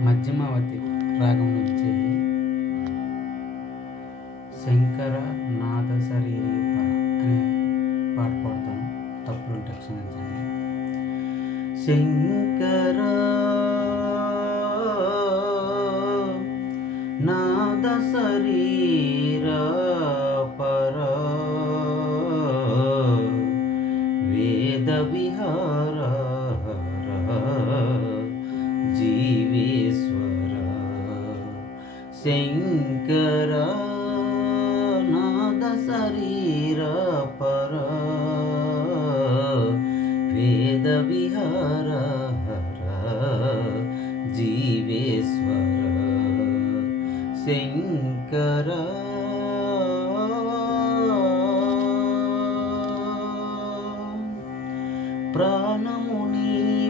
మధ్యమావతి రాగం నుంచి శంకర నాద శరీరీ అనే పాట పాడతాను. తప్పులుంటే క్షమించండి. శంకర నాద శరీరా శంకర నాద శరీర పర. వేద విహార జీవేశ్వర. శంకర ప్రాణముని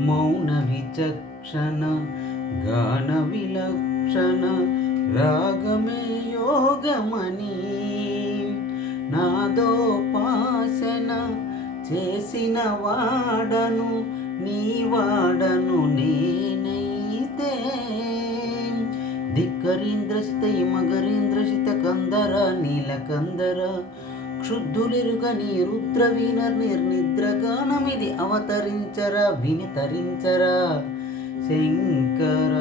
మౌన విచక్షణ గాన విలక్షణ రాగమే యోగమని నాదోపాసన చేసిన వాడను నీ వాడను నేనైతే. ధిక్కరీంద్రసిత ఇమగరీంద్రసిత కందర నీలకందర క్షుద్ధులిరుగ నీ రుద్ర వీనర్ నిర్నిద్రగానమిది అవతరించరా వినితరించరా. శంకర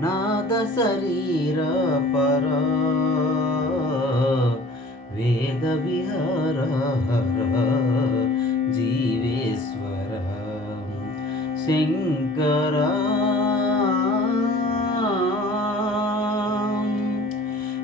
నాద శరీర పర వేద విహార జీవేశ్వర. శంకర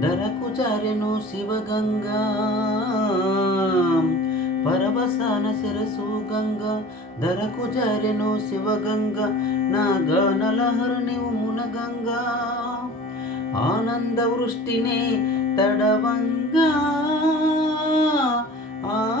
ధరకు చారెను శివగంగా. పరవసాన శిరసు గంగ. ధరకు జారెను శివగంగ. నా గానలహరు నీవు మునగంగా. ఆనంద వృష్టినే తడవంగా. ఆ,